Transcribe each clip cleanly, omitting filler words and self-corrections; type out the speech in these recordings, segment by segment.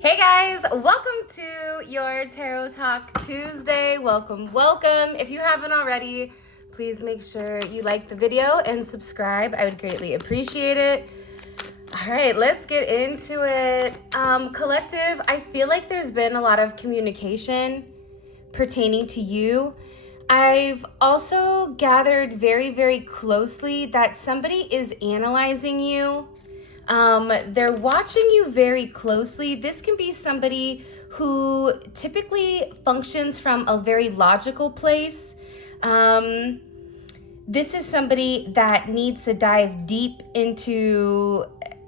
Hey guys, welcome to your Tarot Talk Tuesday. Welcome. If you haven't already, please make sure you like the video and subscribe. I would greatly appreciate it. All right, let's get into it. Collective, I feel like there's been a lot of communication pertaining to you. I've also gathered very, very closely that somebody is analyzing you. They're watching you very closely. This can be somebody who typically functions from a very logical place. This is somebody that needs to dive deep into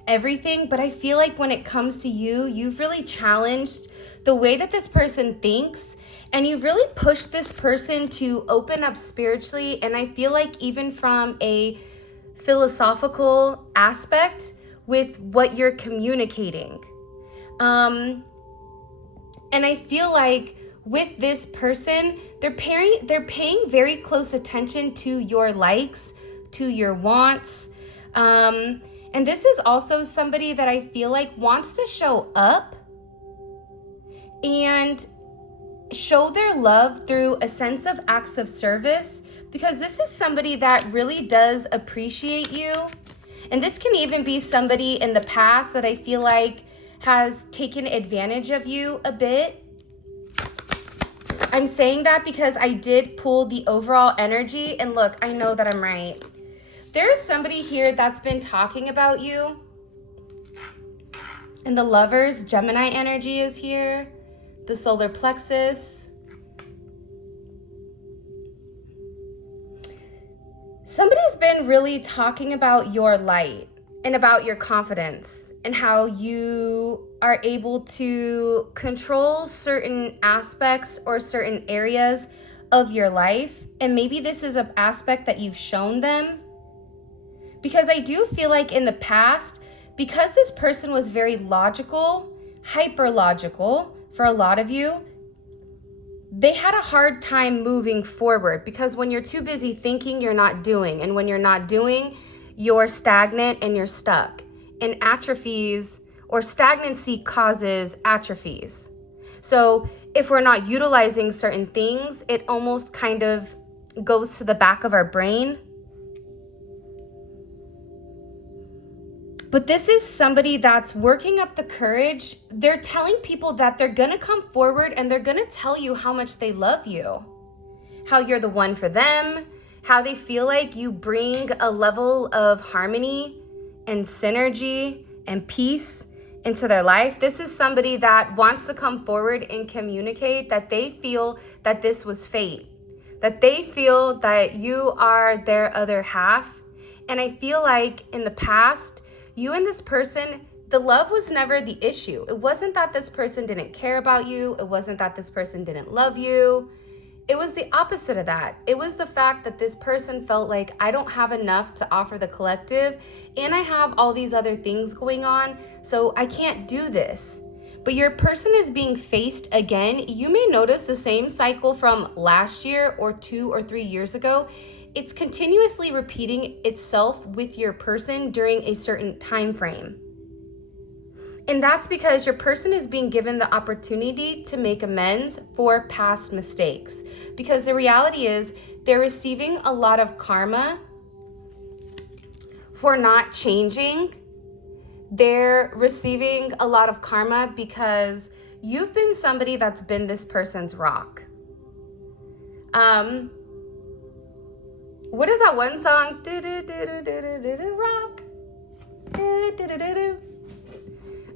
everything, but I feel like when it comes to you, you've really challenged the way that this person thinks, and you've really pushed this person to open up spiritually, and I feel like even from a philosophical aspect, with what you're communicating. And I feel like with this person, they're paying very close attention to your likes, to your wants. And this is also somebody that I feel like wants to show up and show their love through a sense of acts of service, because this is somebody that really does appreciate you. And this can even be somebody in the past that I feel like has taken advantage of you a bit. I'm saying that because I did pull the overall energy, and look, I know that I'm right. There's somebody here that's been talking about you. And the Lovers, Gemini energy is here. The solar plexus. Somebody's been really talking about your light and about your confidence and how you are able to control certain aspects or certain areas of your life. And maybe this is an aspect that you've shown them. Because I do feel like in the past, because this person was very logical, hyper logical for a lot of you, they had a hard time moving forward, because when you're too busy thinking, you're not doing. And when you're not doing, you're stagnant and you're stuck. And atrophies or stagnancy causes atrophies. So if we're not utilizing certain things, it almost kind of goes to the back of our brain. But this is somebody that's working up the courage. They're telling people that they're gonna come forward and they're gonna tell you how much they love you, how you're the one for them, how they feel like you bring a level of harmony and synergy and peace into their life. This is somebody that wants to come forward and communicate that they feel that this was fate, that they feel that you are their other half. And I feel like in the past, you and this person, the love was never the issue. It wasn't that this person didn't care about you. It wasn't that this person didn't love you. It was the opposite of that. It was the fact that this person felt like, I don't have enough to offer the collective, and I have all these other things going on, so I can't do this. But your person is being faced again. You may notice the same cycle from last year or 2 or 3 years ago. It's continuously repeating itself with your person during a certain time frame. And that's because your person is being given the opportunity to make amends for past mistakes. Because the reality is they're receiving a lot of karma for not changing. They're receiving a lot of karma because you've been somebody that's been this person's rock. What is that one song? Rock.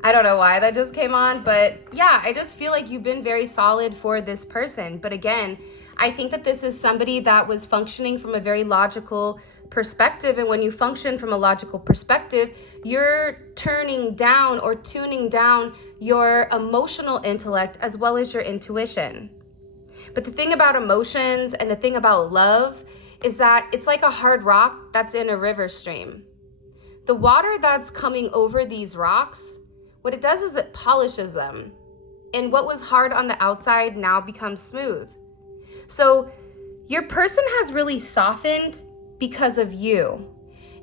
I don't know why that just came on, but yeah, I just feel like you've been very solid for this person. But again, I think that this is somebody that was functioning from a very logical perspective. And when you function from a logical perspective, you're turning down or tuning down your emotional intellect as well as your intuition. But the thing about emotions and the thing about love is that it's like a hard rock that's in a river stream. The water that's coming over these rocks, what it does is it polishes them. And what was hard on the outside now becomes smooth. So your person has really softened because of you.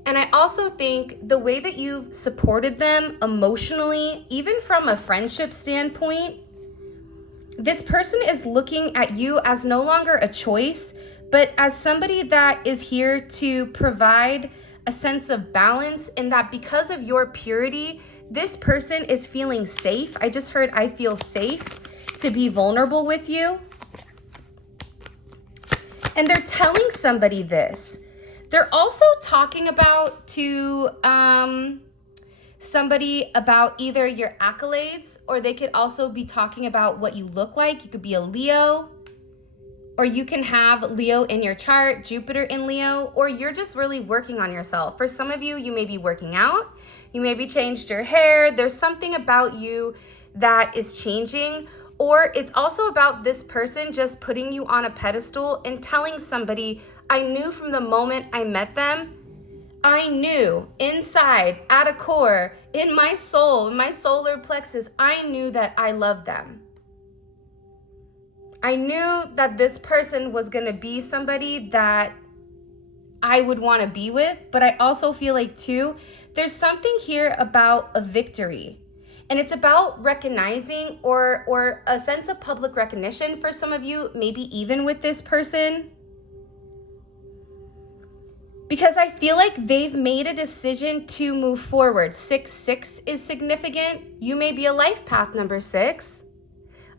And I also think the way that you've supported them emotionally, even from a friendship standpoint, this person is looking at you as no longer a choice, but as somebody that is here to provide a sense of balance, and that because of your purity, this person is feeling safe. I just heard, I feel safe to be vulnerable with you. And they're telling somebody this. They're also talking about to somebody about either your accolades, or they could also be talking about what you look like. You could be a Leo, or you can have Leo in your chart, Jupiter in Leo, or you're just really working on yourself. For some of you, you may be working out. You maybe changed your hair. There's something about you that is changing. Or it's also about this person just putting you on a pedestal and telling somebody, I knew from the moment I met them, I knew inside, at a core, in my soul, in my solar plexus, I knew that I loved them. I knew that this person was going to be somebody that I would want to be with, but I also feel like too, there's something here about a victory. And it's about recognizing or a sense of public recognition for some of you, maybe even with this person. Because I feel like they've made a decision to move forward. 6-6 is significant. You may be a life path number 6.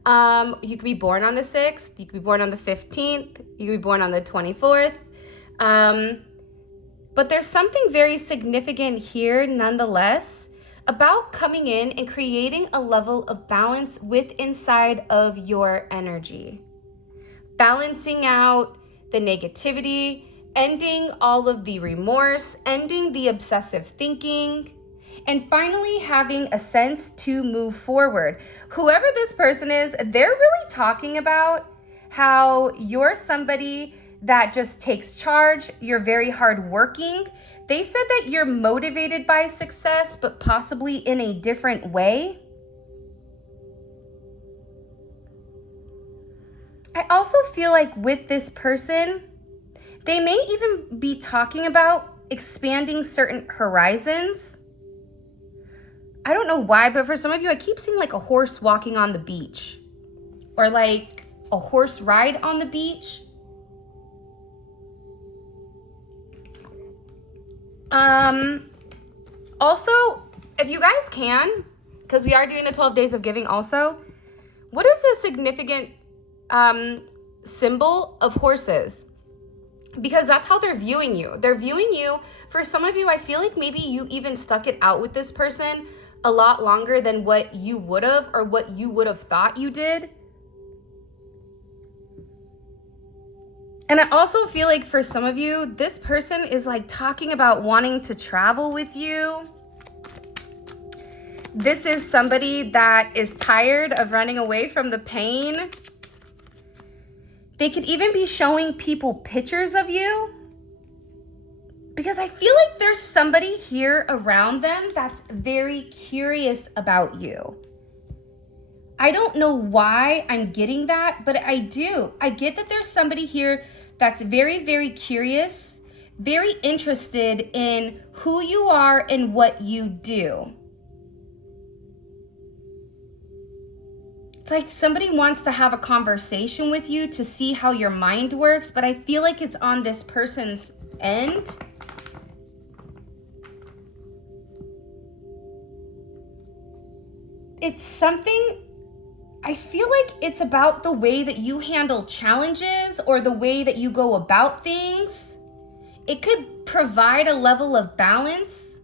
You could be born on the 6th. You could be born on the 15th. You could be born on the 24th. But there's something very significant here nonetheless about coming in and creating a level of balance with inside of your energy. Balancing out the negativity, ending all of the remorse, ending the obsessive thinking, and finally having a sense to move forward. Whoever this person is, they're really talking about how you're somebody that just takes charge, you're very hardworking. They said that you're motivated by success, but possibly in a different way. I also feel like with this person, they may even be talking about expanding certain horizons. I don't know why, but for some of you, I keep seeing like a horse walking on the beach, or like a horse ride on the beach. Also, if you guys can, because we are doing the 12 days of giving also, what is a significant symbol of horses? Because that's how they're viewing you. They're viewing you, for some of you, I feel like maybe you even stuck it out with this person a lot longer than what you would have, or what you would have thought you did. And I also feel like for some of you, this person is like talking about wanting to travel with you. This is somebody that is tired of running away from the pain. They could even be showing people pictures of you, because I feel like there's somebody here around them that's very curious about you. I don't know why I'm getting that, but I do. I get that there's somebody here that's very, very curious, very interested in who you are and what you do. It's like somebody wants to have a conversation with you to see how your mind works, but I feel like it's on this person's end. It's something, I feel like it's about the way that you handle challenges or the way that you go about things. It could provide a level of balance.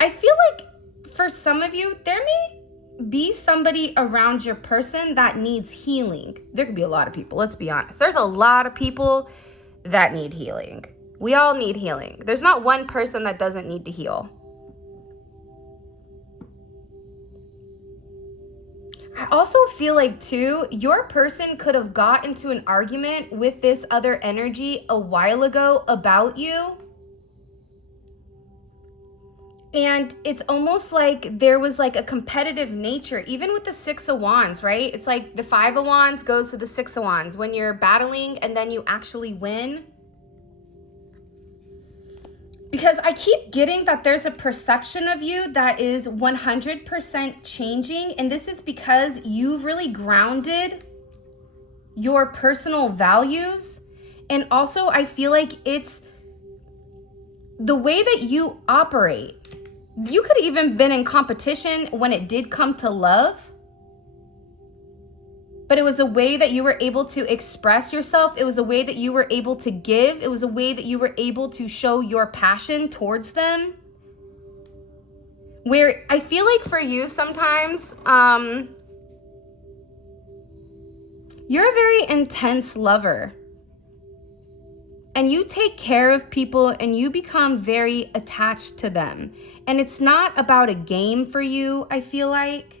I feel like for some of you, there may be somebody around your person that needs healing. There could be a lot of people, let's be honest. There's a lot of people that need healing. We all need healing. There's not one person that doesn't need to heal. I also feel like too, your person could have got into an argument with this other energy a while ago about you. And it's almost like there was like a competitive nature, even with the 6 of Wands, right? It's like the 5 of Wands goes to the 6 of Wands when you're battling and then you actually win. Because I keep getting that there's a perception of you that is 100% changing. And this is because you've really grounded your personal values. And also I feel like it's the way that you operate. You could have even been in competition when it did come to love. But it was a way that you were able to express yourself. It was a way that you were able to give. It was a way that you were able to show your passion towards them. Where I feel like for you sometimes, you're a very intense lover. And you take care of people and you become very attached to them. And it's not about a game for you, I feel like.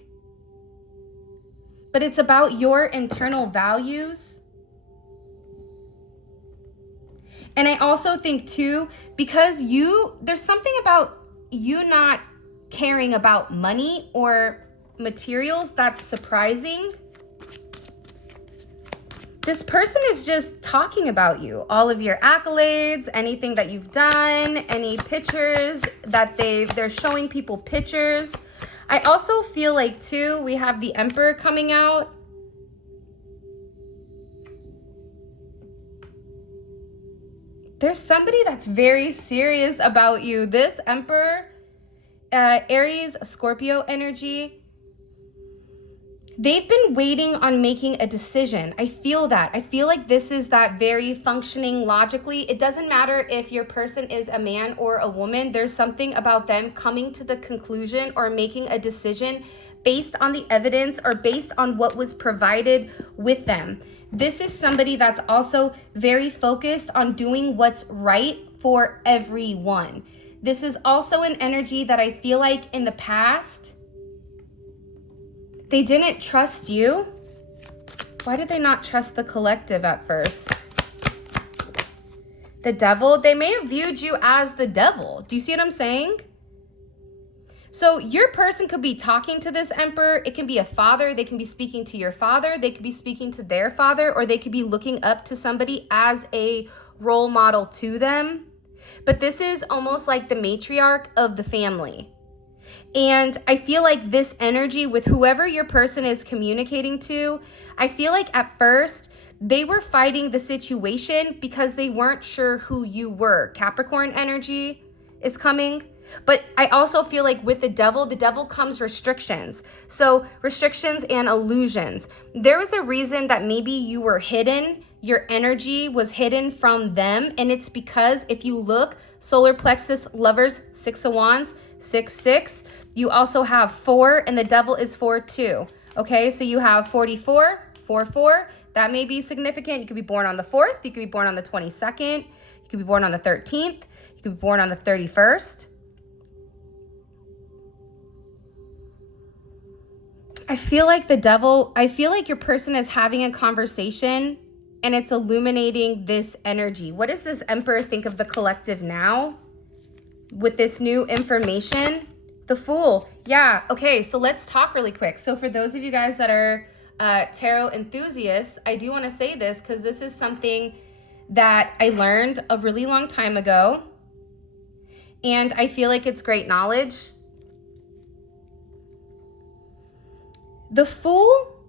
But it's about your internal values. And I also think too, because there's something about you not caring about money or materials that's surprising. This person is just talking about you, all of your accolades, anything that you've done, any pictures that they're showing people pictures. I also feel like too, we have the Emperor coming out. There's somebody that's very serious about you. This Emperor, Aries, Scorpio energy. They've been waiting on making a decision. I feel that. I feel like this is that very functioning logically. It doesn't matter if your person is a man or a woman. There's something about them coming to the conclusion or making a decision based on the evidence or based on what was provided with them. This is somebody that's also very focused on doing what's right for everyone. This is also an energy that I feel like in the past, they didn't trust you. Why did they not trust the collective at first? The devil, they may have viewed you as the devil. Do you see what I'm saying? So your person could be talking to this Emperor. It can be a father. They can be speaking to your father. They could be speaking to their father, or they could be looking up to somebody as a role model to them. But this is almost like the matriarch of the family. And I feel like this energy with whoever your person is communicating to, I feel like at first they were fighting the situation because they weren't sure who you were. Capricorn energy is coming. But I also feel like with the devil comes restrictions. So restrictions and illusions. There was a reason that maybe you were hidden. Your energy was hidden from them. And it's because if you look, solar plexus, lovers, 6 of wands, 6-6. You also have 4 and the devil is 4-2. Okay, so you have 44, 4-4. That may be significant. You could be born on the 4th. You could be born on the 22nd. You could be born on the 13th. You could be born on the 31st. I feel like your person is having a conversation and it's illuminating this energy. What does this Emperor think of the collective now with this new information? The Fool. Yeah. Okay. So let's talk really quick. So for those of you guys that are tarot enthusiasts, I do want to say this because this is something that I learned a really long time ago. And I feel like it's great knowledge. The Fool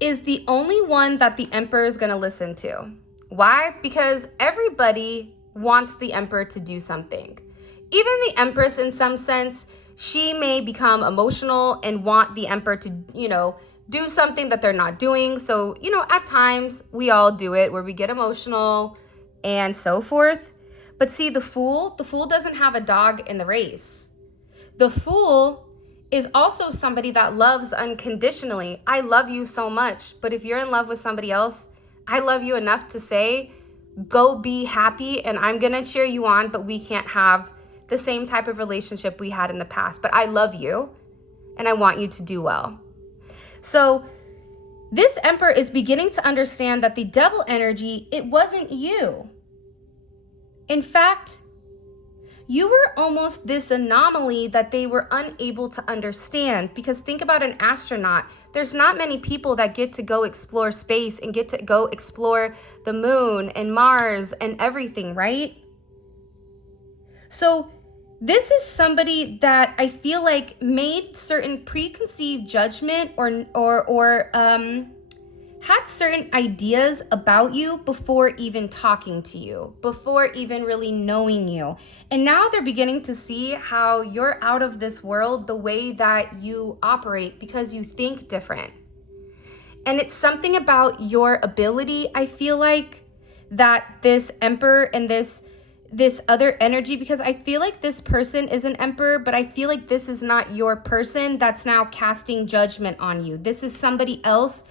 is the only one that the Emperor is going to listen to. Why? Because everybody wants the Emperor to do something. Even the Empress, in some sense, she may become emotional and want the Emperor to, do something that they're not doing. So, at times we all do it where we get emotional and so forth. But see, the Fool doesn't have a dog in the race. The Fool is also somebody that loves unconditionally. I love you so much, but if you're in love with somebody else, I love you enough to say, go be happy and I'm gonna cheer you on, but we can't have the same type of relationship we had in the past. But I love you and I want you to do well. So this Emperor is beginning to understand that the devil energy, it wasn't you. In fact, you were almost this anomaly that they were unable to understand. Because think about an astronaut. There's not many people that get to go explore space and get to go explore the moon and Mars and everything, right? So this is somebody that I feel like made certain preconceived judgment or had certain ideas about you before even talking to you, before even really knowing you. And now they're beginning to see how you're out of this world, the way that you operate, because you think different. And it's something about your ability, I feel like, that this Emperor and this other energy, because I feel like this person is an Emperor, but I feel like this is not your person that's now casting judgment on you. This is somebody else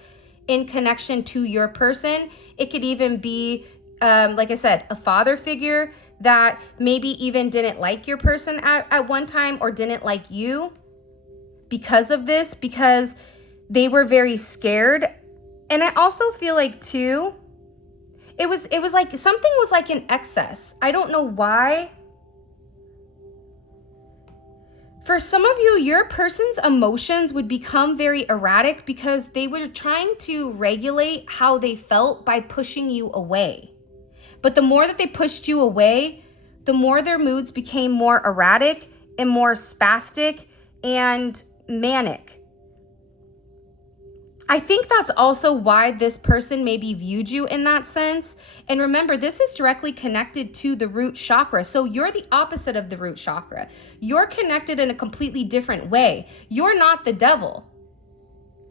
in connection to your person. It could even be, like I said, a father figure that maybe even didn't like your person at one time, or didn't like you because of this, because they were very scared. And I also feel like too, it was like something was like in excess. I don't know why. For some of you, your person's emotions would become very erratic because they were trying to regulate how they felt by pushing you away. But the more that they pushed you away, the more their moods became more erratic and more spastic and manic. I think that's also why this person maybe viewed you in that sense. And remember, this is directly connected to the root chakra. So you're the opposite of the root chakra. You're connected in a completely different way. You're not the devil.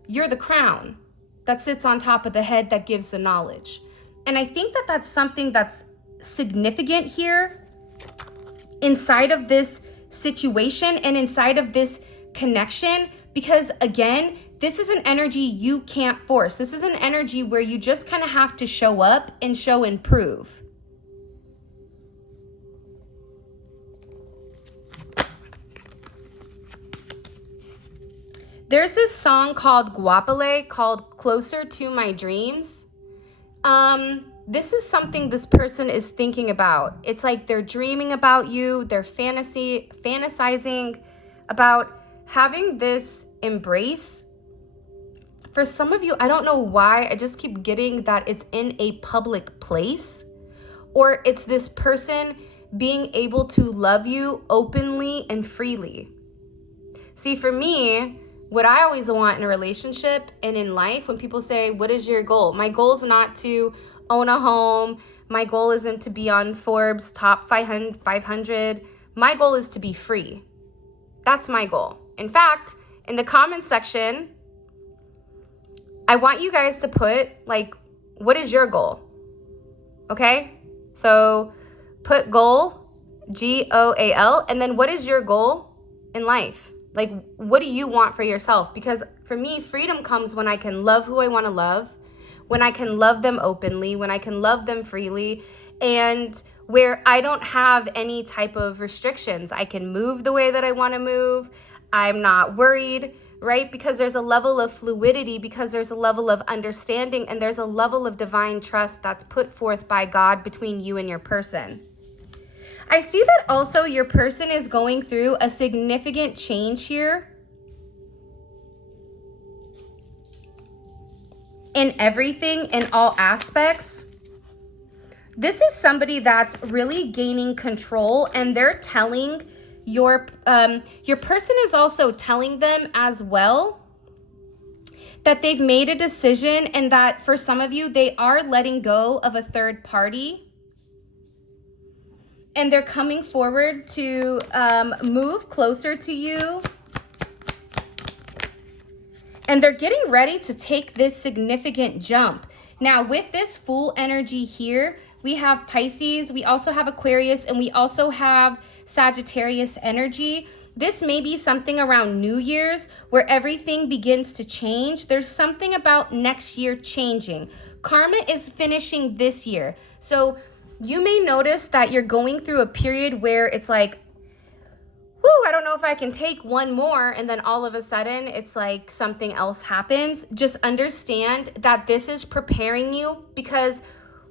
You're the crown that sits on top of the head that gives the knowledge. And I think that that's something that's significant here inside of this situation and inside of this connection, because again, this is an energy you can't force. This is an energy where you just kind of have to show up and show and prove. There's this song called Guapale, called Closer to My Dreams. This is something this person is thinking about. It's like they're dreaming about you. They're fantasizing about having this embrace. For some of you, I don't know why, I just keep getting that it's in a public place, or it's this person being able to love you openly and freely. See, for me, what I always want in a relationship and in life, when people say, what is your goal? My goal is not to own a home. My goal isn't to be on Forbes top 500. My goal is to be free. That's my goal. In fact, in the comments section, I want you guys to put, like, what is your goal? Okay? So put goal, G-O-A-L, and then what is your goal in life? Like, what do you want for yourself? Because for me, freedom comes when I can love who I want to love, when I can love them openly, when I can love them freely, and where I don't have any type of restrictions. I can move the way that I want to move. I'm not worried, right? Because there's a level of fluidity, because there's a level of understanding, and there's a level of divine trust that's put forth by God between you and your person. I see that also your person is going through a significant change here in everything, in all aspects. This is somebody that's really gaining control, and they're telling your person is also telling them as well that they've made a decision, and that for some of you, they are letting go of a third party. And they're coming forward to move closer to you. And they're getting ready to take this significant jump. Now, with this full energy here, we have Pisces, we also have Aquarius, and we also have Sagittarius energy. This may be something around New Year's where everything begins to change. There's something about next year changing. Karma is finishing this year. So you may notice that you're going through a period where it's like, whoo, I don't know if I can take one more. And then all of a sudden it's like something else happens. Just understand that this is preparing you, because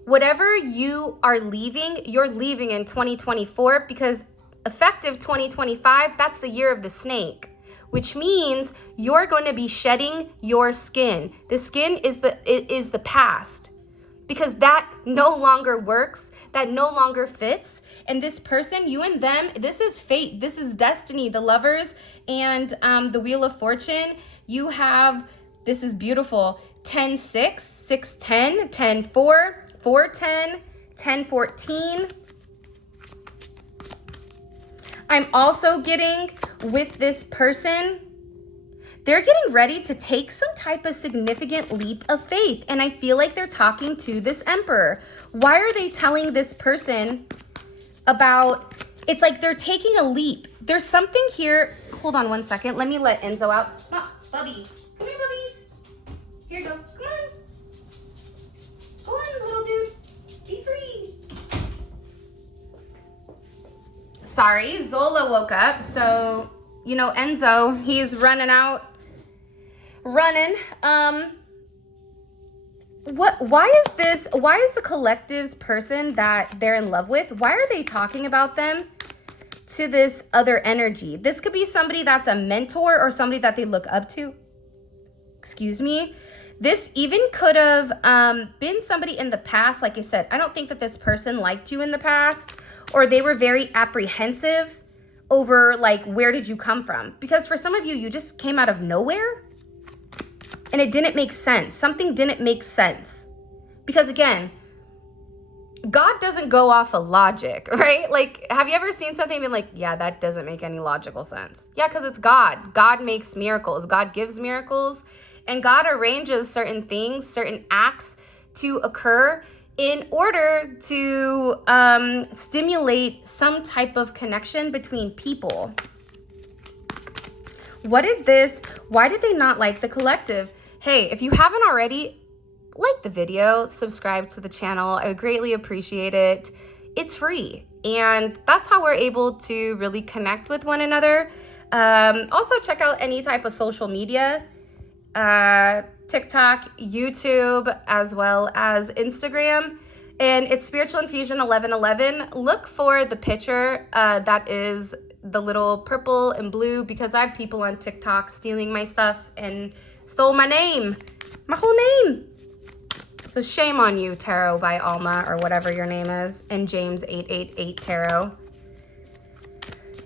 whatever you are leaving, you're leaving in 2024, because effective 2025, that's the year of the snake, which means you're going to be shedding your skin. The skin is the past. because that no longer works, that no longer fits. And this person, you and them, this is fate, this is destiny. The Lovers and the Wheel of Fortune, you have, this is beautiful, 10-6, 6-10, 10-4, 4-10, 10-14. I'm also getting with this person, they're getting ready to take some type of significant leap of faith. And I feel like they're talking to this Emperor. Why are they telling this person about, it's like they're taking a leap. There's something here. Hold on one second. Let me let Enzo out. Oh, Bubby. Come here, Bubbies. Here you go. Come on. Go on, little dude. Be free. Sorry, Zola woke up. So, you know, Enzo, he's running. Why is the collective's person that they're in love with, why are they talking about them to this other energy? This could be somebody that's a mentor or somebody that they look up to. Excuse me. This even could have been somebody in the past. Like I said, I don't think that this person liked you in the past, or they were very apprehensive over like, where did you come from? Because for some of you, you just came out of nowhere and it didn't make sense. Something didn't make sense. Because again, God doesn't go off of logic, right? Like, have you ever seen something and been like, yeah, that doesn't make any logical sense? Yeah, because it's God. God makes miracles. God gives miracles. And God arranges certain things, certain acts to occur in order to stimulate some type of connection between people. Why did they not like the collective? Hey, if you haven't already, like the video, subscribe to the channel. I would greatly appreciate it. It's free. And that's how we're able to really connect with one another. Also check out any type of social media, TikTok, YouTube, as well as Instagram. And it's Spiritual Infusion 1111. Look for the picture that is the little purple and blue, because I have people on TikTok stealing my stuff and stole my name, my whole name. So shame on you, Tarot by Alma, or whatever your name is, and James 888 Tarot.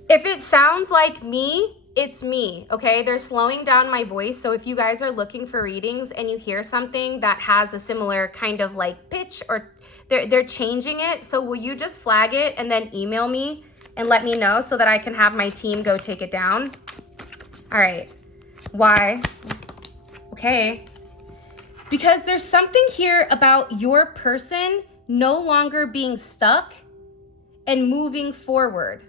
If it sounds like me, it's me, okay? They're slowing down my voice. So if you guys are looking for readings and you hear something that has a similar kind of like pitch, or they're changing it, so will you just flag it and then email me and let me know so that I can have my team go take it down? All right. Why? Okay. Because there's something here about your person no longer being stuck and moving forward.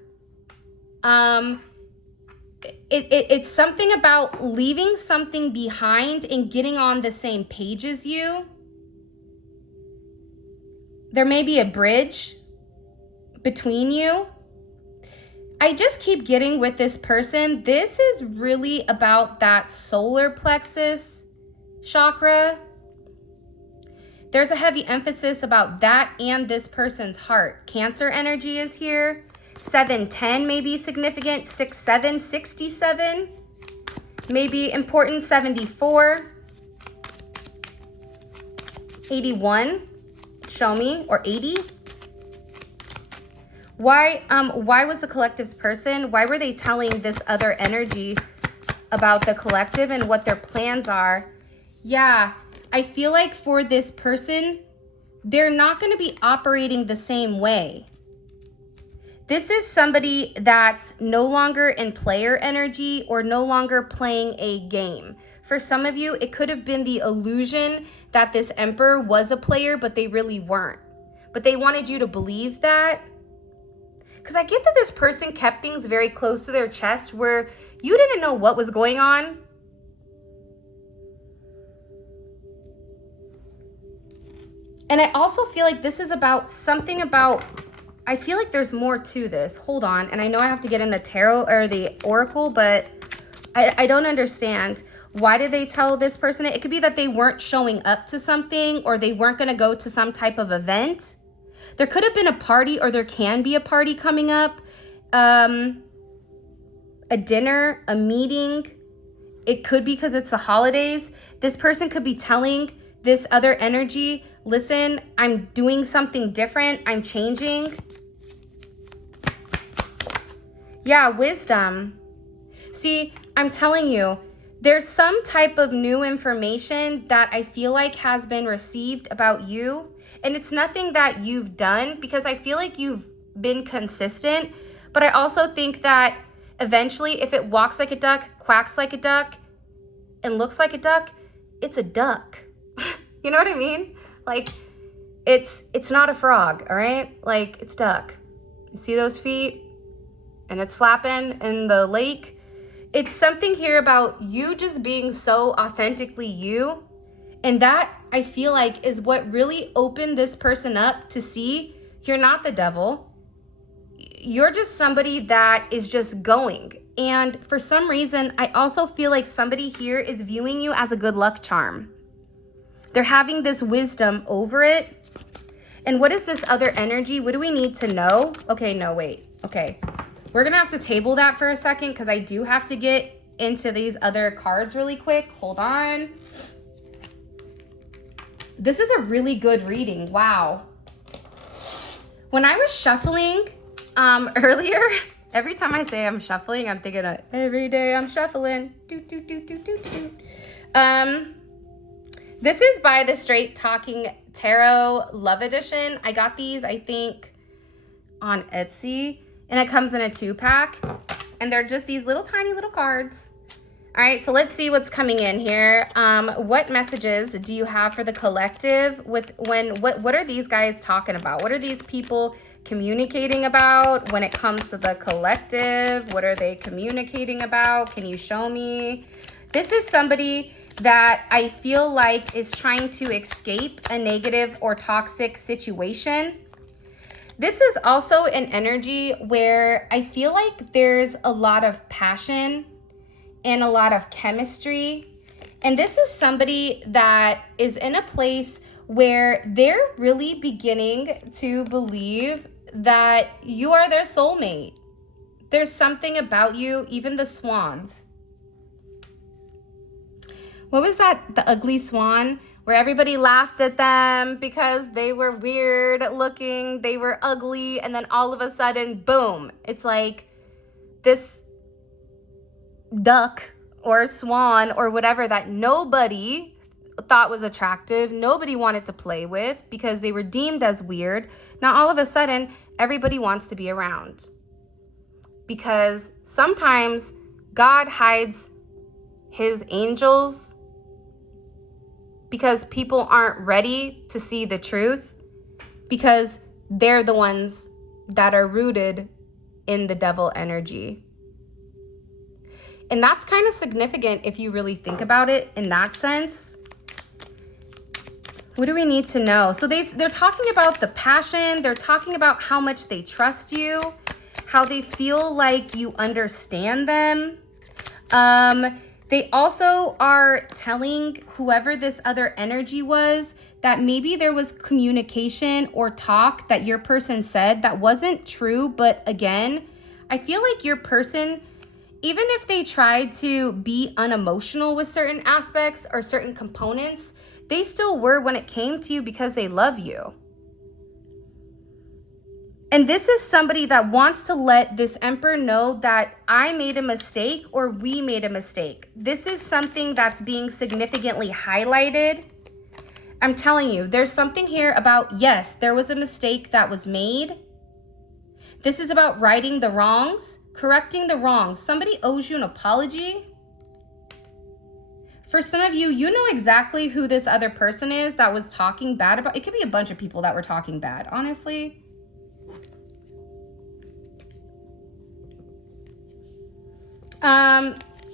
It's something about leaving something behind and getting on the same page as you. There may be a bridge between you. I just keep getting with this person. This is really about that solar plexus chakra. There's a heavy emphasis about that and this person's heart. Cancer energy is here. 7-10 may be significant. 6-7, 67 may be important. 74. 81, show me, or 80. Why was the collective's person, why were they telling this other energy about the collective and what their plans are? Yeah, I feel like for this person, they're not going to be operating the same way. This is somebody that's no longer in player energy or no longer playing a game. For some of you, it could have been the illusion that this Emperor was a player, but they really weren't. But they wanted you to believe that. Because I get that this person kept things very close to their chest where you didn't know what was going on. And I also feel like this is about something about, I feel like there's more to this. Hold on. And I know I have to get in the tarot or the oracle, but I don't understand. Why did they tell this person it? It could be that they weren't showing up to something, or they weren't going to go to some type of event. There could have been a party, or there can be a party coming up. A dinner, a meeting. It could be because it's the holidays. This person could be telling this other energy, listen, I'm doing something different. I'm changing. Yeah, wisdom. See, I'm telling you, there's some type of new information that I feel like has been received about you. And it's nothing that you've done, because I feel like you've been consistent. But I also think that eventually, if it walks like a duck, quacks like a duck, and looks like a duck, it's a duck. You know what I mean? Like, it's not a frog, all right? Like, it's duck. You see those feet? And it's flapping in the lake. It's something here about you just being so authentically you. And that, I feel like, is what really opened this person up to see you're not the devil. You're just somebody that is just going. And for some reason, I also feel like somebody here is viewing you as a good luck charm. They're having this wisdom over it. And what is this other energy? What do we need to know? Okay, no, wait. Okay. We're going to have to table that for a second, because I do have to get into these other cards really quick. Hold on. This is a really good reading. Wow. When I was shuffling earlier, every time I say I'm shuffling, I'm thinking of every day I'm shuffling. This is by the Straight Talking Tarot Love Edition. I got these, I think, on Etsy. And it comes in a 2-pack. And they're just these little tiny little cards. All right, so let's see what's coming in here. What messages do you have for the collective? What are these guys talking about? What are these people communicating about when it comes to the collective? What are they communicating about? Can you show me? This is somebody that I feel like is trying to escape a negative or toxic situation. This is also an energy where I feel like there's a lot of passion and a lot of chemistry. And this is somebody that is in a place where they're really beginning to believe that you are their soulmate. There's something about you, even the swans. What was that? The ugly swan? Where everybody laughed at them because they were weird looking, they were ugly, and then all of a sudden, boom, it's like this duck or swan or whatever that nobody thought was attractive, nobody wanted to play with because they were deemed as weird. Now all of a sudden, everybody wants to be around. Because sometimes God hides his angels because people aren't ready to see the truth, because they're the ones that are rooted in the devil energy. And that's kind of significant if you really think about it in that sense. What do we need to know? So they're talking about the passion. They're talking about how much they trust you, how they feel like you understand them. They also are telling whoever this other energy was that maybe there was communication or talk that your person said that wasn't true. But again, I feel like your person, even if they tried to be unemotional with certain aspects or certain components, they still were when it came to you because they love you. And this is somebody that wants to let this Emperor know that I made a mistake or we made a mistake. This is something that's being significantly highlighted. I'm telling you, there's something here about, yes, there was a mistake that was made. This is about righting the wrongs, correcting the wrongs. Somebody owes you an apology. For some of you, you know exactly who this other person is that was talking bad about. It could be a bunch of people that were talking bad, honestly.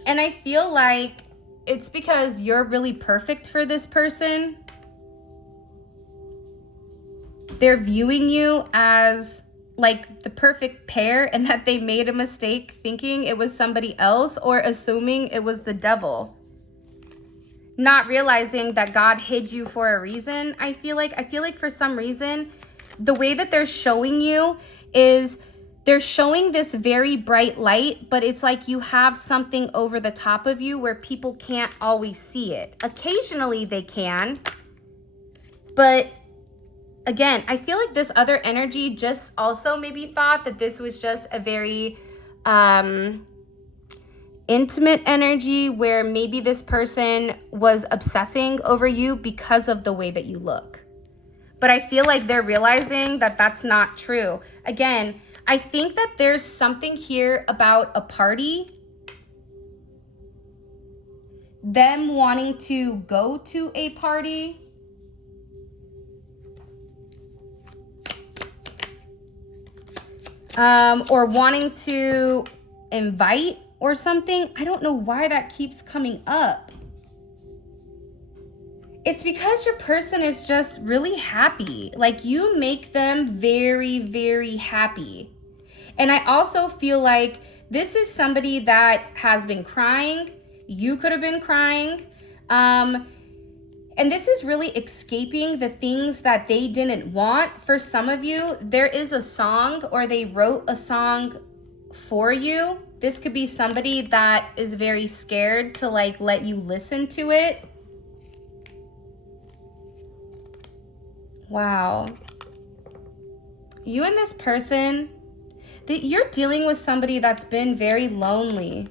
And I feel like it's because you're really perfect for this person. They're viewing you as like the perfect pair, and that they made a mistake thinking it was somebody else or assuming it was the devil. Not realizing that God hid you for a reason. I feel like for some reason, the way that they're showing you is they're showing this very bright light, but it's like you have something over the top of you where people can't always see it. Occasionally they can, But again, I feel like this other energy just also maybe thought that this was just a very intimate energy where maybe this person was obsessing over you because of the way that you look. But I feel like they're realizing that that's not true. Again, I think that there's something here about a party, them wanting to go to a party, or wanting to invite or something. I don't know why that keeps coming up. It's because your person is just really happy. Like, you make them very, very happy. And I also feel like this is somebody that has been crying. You could have been crying. And this is really escaping the things that they didn't want. For some of you, there is a song, or they wrote a song for you. This could be somebody that is very scared to like let you listen to it. Wow. You and this person, you're dealing with somebody that's been very lonely.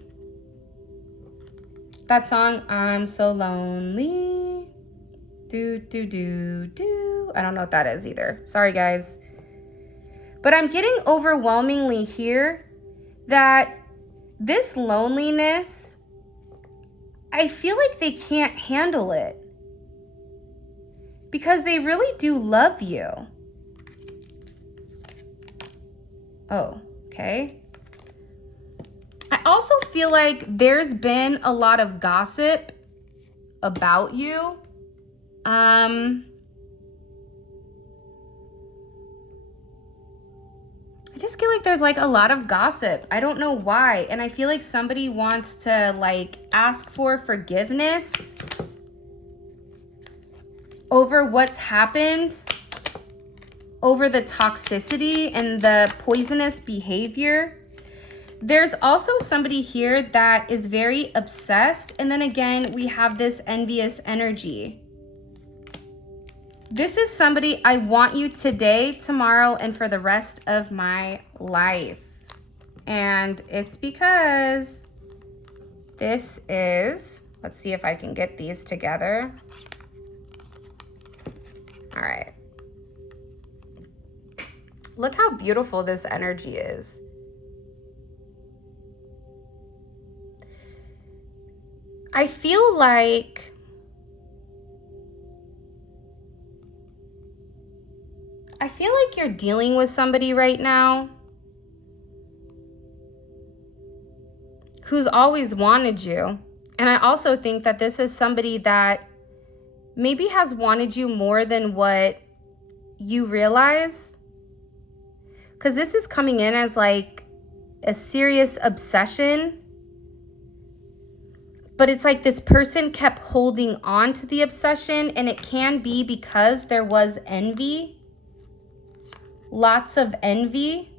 That song, I'm so lonely. Do, do, do, do. I don't know what that is either. Sorry, guys. But I'm getting overwhelmingly here that this loneliness, I feel like they can't handle it. Because they really do love you. Oh, okay. I also feel like there's been a lot of gossip about you. I just feel like there's like a lot of gossip. I don't know why. And I feel like somebody wants to like ask for forgiveness over what's happened, over the toxicity and the poisonous behavior. There's also somebody here that is very obsessed. And then again, we have this envious energy. This is somebody I want you today, tomorrow, and for the rest of my life. And it's because this is, let's see if I can get these together. All right. Look how beautiful this energy is. I feel like you're dealing with somebody right now who's always wanted you. And I also think that this is somebody that maybe has wanted you more than what you realize. Because this is coming in as like a serious obsession. But it's like this person kept holding on to the obsession, and it can be because there was envy. Lots of envy.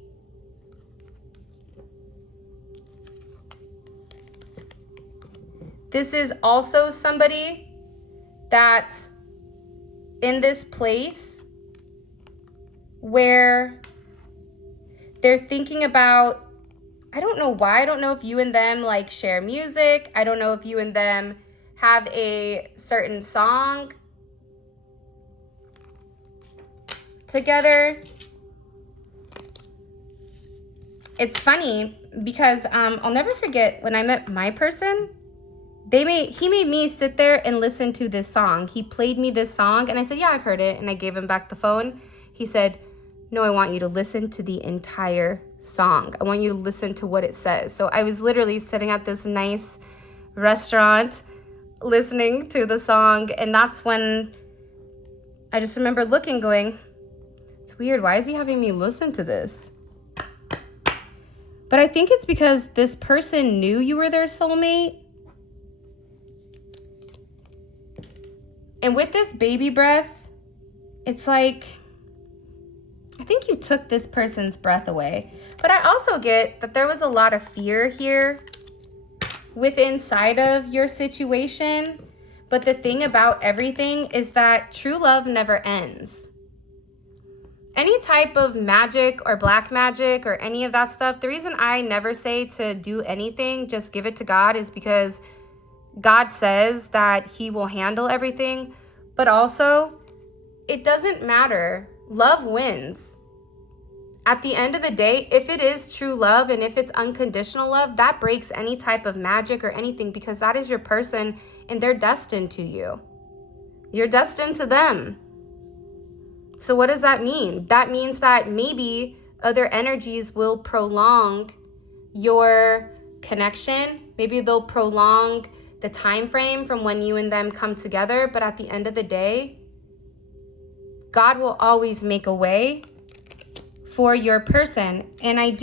This is also somebody that's in this place where they're thinking about, I don't know why. I don't know if you and them like share music. I don't know if you and them have a certain song together. It's funny because I'll never forget when I met my person. He made me sit there and listen to this song. He played me this song and I said, yeah, I've heard it. And I gave him back the phone. He said, no, I want you to listen to the entire song. I want you to listen to what it says. So I was literally sitting at this nice restaurant listening to the song. And that's when I just remember looking, going, it's weird. Why is he having me listen to this? But I think it's because this person knew you were their soulmate. And with this baby breath, it's like, I think you took this person's breath away. But I also get that there was a lot of fear here within inside of your situation. But the thing about everything is that true love never ends. Any type of magic or black magic or any of that stuff, the reason I never say to do anything, just give it to God, is because God says that he will handle everything. But also, it doesn't matter. Love wins. At the end of the day, if it is true love and if it's unconditional love, that breaks any type of magic or anything, because that is your person and they're destined to you. You're destined to them. So what does that mean? That means that maybe other energies will prolong your connection. Maybe they'll prolong the time frame from when you and them come together. But at the end of the day, God will always make a way for your person. And I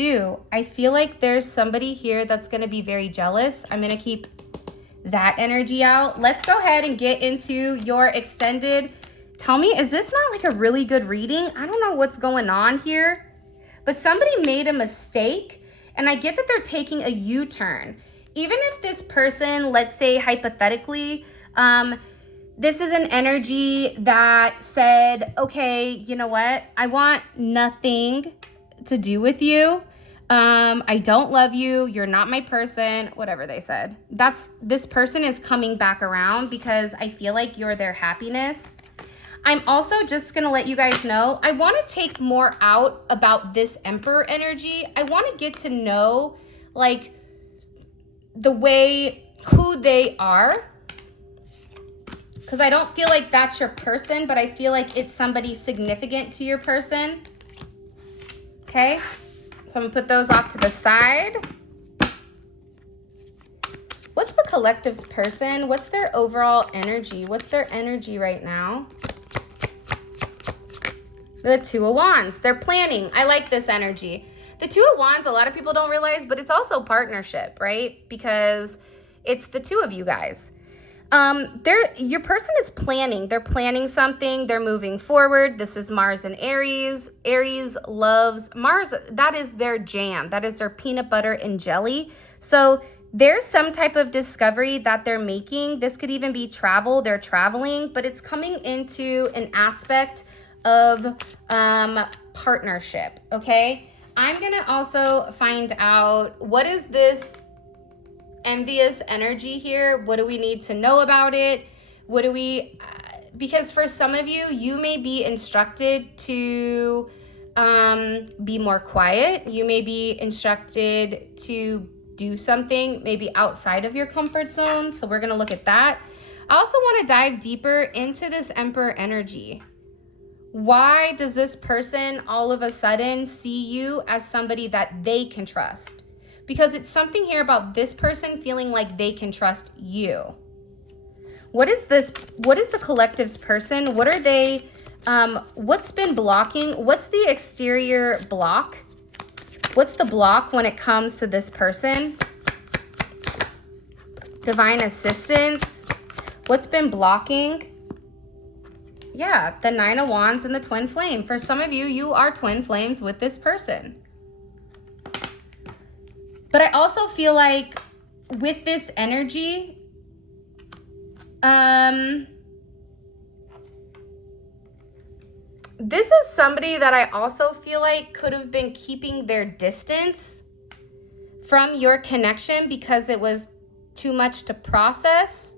feel like there's somebody here that's going to be very jealous. I'm going to keep that energy out. Let's go ahead and get into your extended. Tell me, is this not like a really good reading? I don't know what's going on here, but somebody made a mistake, and I get that they're taking a U-turn. Even if this person, let's say hypothetically, this is an energy that said, okay, you know what? I want nothing to do with you. I don't love you. You're not my person, whatever they said. This person is coming back around because I feel like you're their happiness. I'm also just going to let you guys know, I want to take more out about this Emperor energy. I want to get to know like the way who they are. Because I don't feel like that's your person, but I feel like it's somebody significant to your person. Okay, so I'm gonna put those off to the side. What's the collective's person? What's their overall energy? What's their energy right now? The Two of Wands. They're planning. I like this energy. The Two of Wands, a lot of people don't realize, but it's also partnership, right? Because it's the two of you guys. Your person is planning. They're planning something. They're moving forward. This is Mars and Aries. Aries loves Mars. That is their jam. That is their peanut butter and jelly. So there's some type of discovery that they're making. This could even be travel. They're traveling, but it's coming into an aspect of partnership. Okay. I'm going to also find out, what is this envious energy here? What do we need to know about it? Because for some of you, you may be instructed to be more quiet. You may be instructed to do something maybe outside of your comfort zone. So we're going to look at that. I also want to dive deeper into this Emperor energy. Why does this person all of a sudden see you as somebody that they can trust? Because it's something here about this person feeling like they can trust you. What is this? What is the collective's person? What are they? What's been blocking? What's the exterior block? What's the block when it comes to this person? Divine assistance. What's been blocking? Yeah, the Nine of Wands and the Twin Flame. For some of you, you are twin flames with this person. But I also feel like with this energy, this is somebody that I also feel like could have been keeping their distance from your connection because it was too much to process,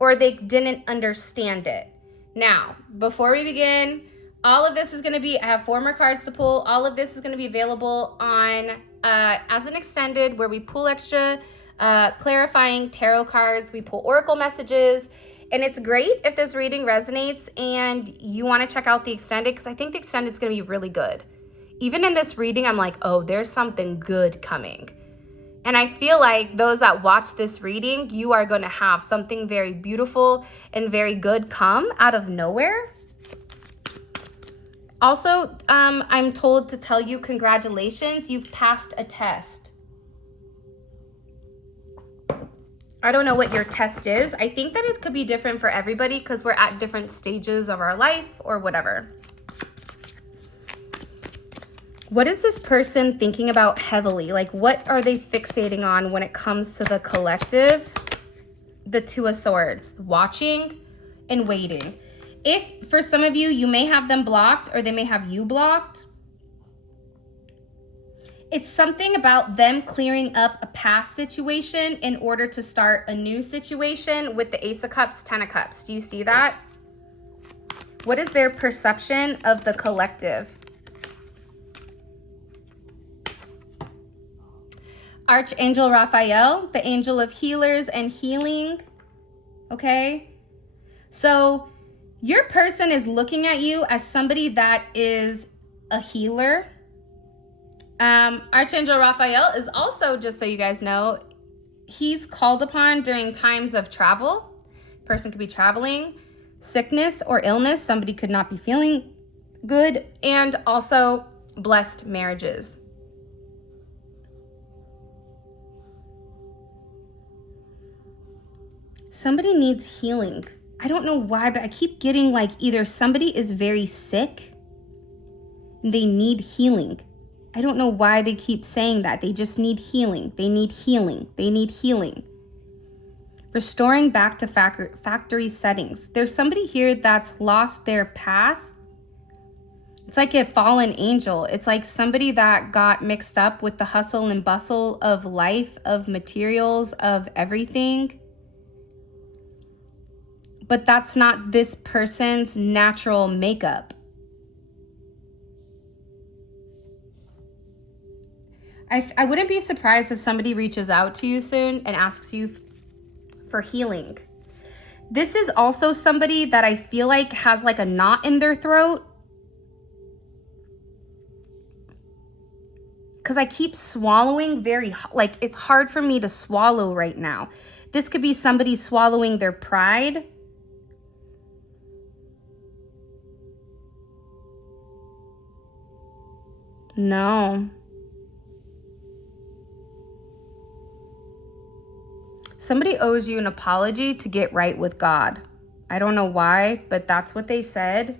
or they didn't understand it. Now, before we begin, all of this is going to be, I have 4 more cards to pull. All of this is going to be available on as an extended, where we pull extra clarifying tarot cards. We pull oracle messages. And it's great if this reading resonates and you want to check out the extended, because I think the extended is going to be really good. Even in this reading, I'm like, oh, there's something good coming. And I feel like those that watch this reading, you are going to have something very beautiful and very good come out of nowhere. Also, I'm told to tell you, congratulations, you've passed a test. I don't know what your test is. I think that it could be different for everybody because we're at different stages of our life or whatever. What is this person thinking about heavily? Like, what are they fixating on when it comes to the collective? the Two of Swords, watching and waiting. If for some of you, you may have them blocked or they may have you blocked. It's something about them clearing up a past situation in order to start a new situation with the Ace of Cups, Ten of Cups. Do you see that? What is their perception of the collective? Archangel Raphael, the angel of healers and healing. Okay? So your person is looking at you as somebody that is a healer. Archangel Raphael is also, just so you guys know, he's called upon during times of travel. Person could be traveling, sickness or illness. Somebody could not be feeling good, and also blessed marriages. Somebody needs healing. I don't know why, but I keep getting like either somebody is very sick and they need healing. I don't know why they keep saying that. They just need healing. They need healing. They need healing. Restoring back to factory settings. There's somebody here that's lost their path. It's like a fallen angel. It's like somebody that got mixed up with the hustle and bustle of life, of materials, of everything. But that's not this person's natural makeup. I wouldn't be surprised if somebody reaches out to you soon and asks you for healing. This is also somebody that I feel like has like a knot in their throat. Because I keep swallowing like it's hard for me to swallow right now. This could be somebody swallowing their pride. No. Somebody owes you an apology to get right with God. I don't know why, but that's what they said.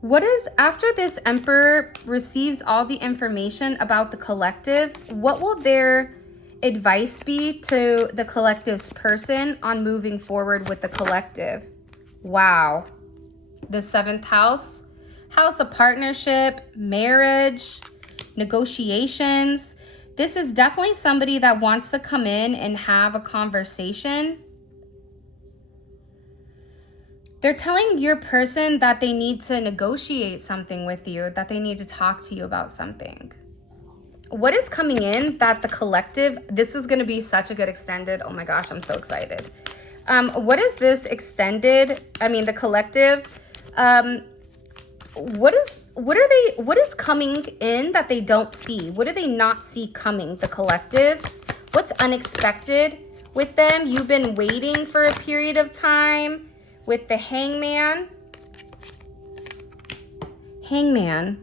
What is, after this Emperor receives all the information about the collective, what will their advice be to the collective's person on moving forward with the collective? Wow. The 7th house, house of partnership, marriage, negotiations. This is definitely somebody that wants to come in and have a conversation. They're telling your person that they need to negotiate something with you, that they need to talk to you about something. What is coming in that the collective, this is going to be such a good extended. Oh my gosh, I'm so excited. What is this extended? I mean, the collective. What is coming in that they don't see? What do they not see coming? The collective. What's unexpected with them? You've been waiting for a period of time with the Hangman. Hangman.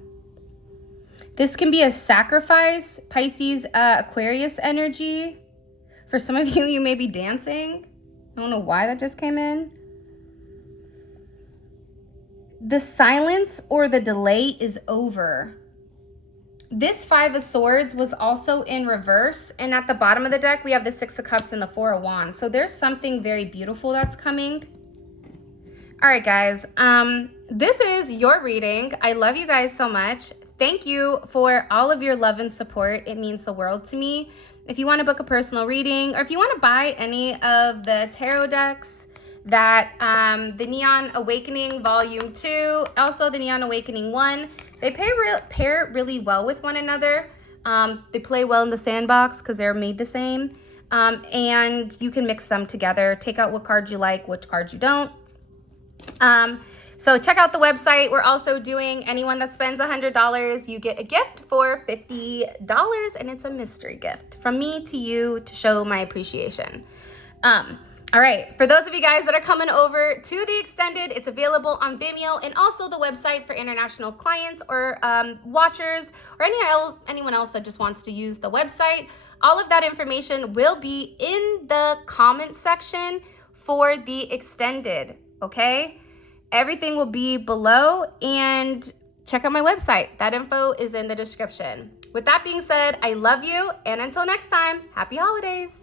This can be a sacrifice, Pisces, Aquarius energy. For some of you, you may be dancing. I don't know why that just came in. The silence or the delay is over. This 5 of Swords was also in reverse. And at the bottom of the deck, we have the 6 of Cups and the 4 of Wands. So there's something very beautiful that's coming. All right, guys. This is your reading. I love you guys so much. Thank you for all of your love and support. It means the world to me. If you want to book a personal reading, or if you want to buy any of the tarot decks, that the Neon Awakening Volume 2, also the Neon Awakening 1, they pair really well with one another. They play well in the sandbox because they're made the same. And you can mix them together. Take out what cards you like, which cards you don't. So check out the website. We're also doing, anyone that spends $100, you get a gift for $50, and it's a mystery gift from me to you to show my appreciation. All right, for those of you guys that are coming over to the extended, it's available on Vimeo and also the website for international clients or watchers or anyone else that just wants to use the website. All of that information will be in the comment section for the extended, okay? Everything will be below, and check out my website. That info is in the description. With that being said, I love you, and until next time, happy holidays.